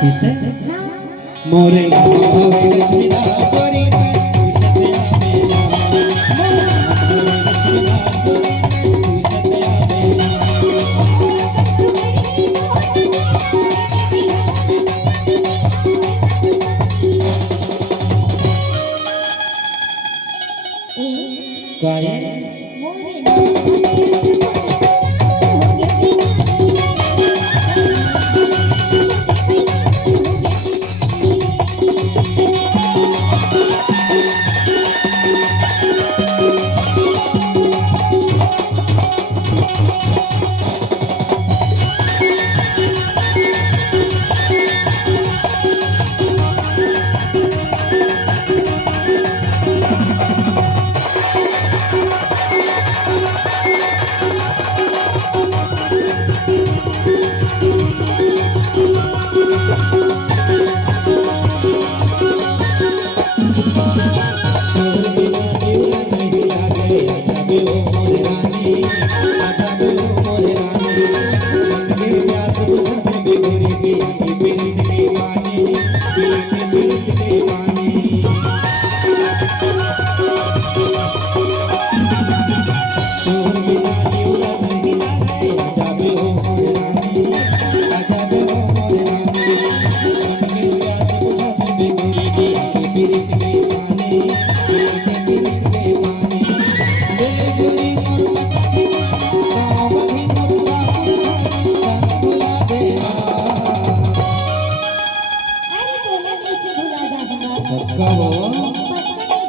किसे मोरे लक्ष्मी दास तोरी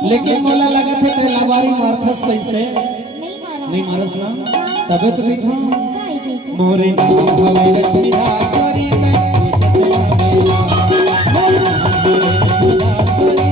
लेकिन मोला लगा थे ते लवारी मारथस तैसे नहीं मारस ना तबे तो गई था मोरे नाम हवे लक्ष्मी दास तोरी मैं पूछत आवेला मोरे नाम हवे लक्ष्मी दास तोरी मैं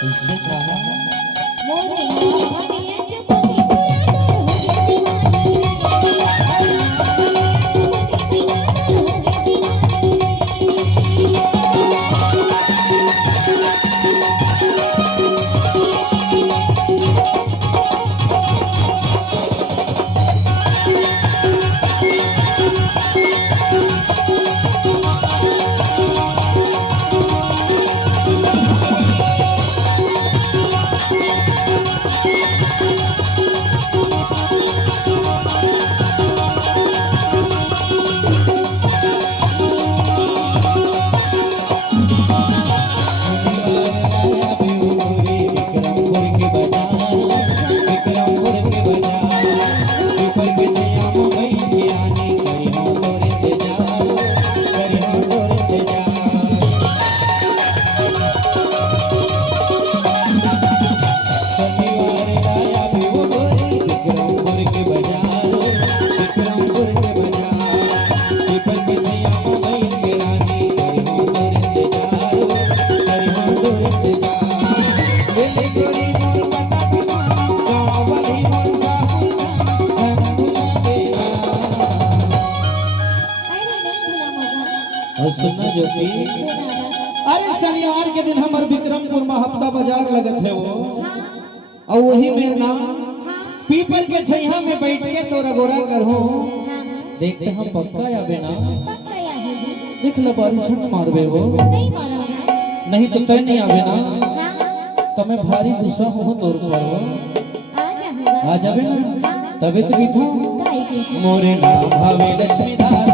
पूछत आवेला सुनना ज्योति, अरे शनिवार के दिन हमारे विक्रमपुर में हफ्ता बाजार लगत है वो, और वही मेरे नाम पीपल के छैया में बैठ के तो रगोरा कर हो देखते हम पक्का या बिना देख लो बारी छट मारबे हो नहीं मारोगा। नहीं तो तय नहीं आवे ना हाँ तमे भारी गुस्सा हो तोर पर हो आ जाऊंगा। आ जाबे ना तबे तो कही काहे के? मोरे नाम भावे लक्ष्मीदास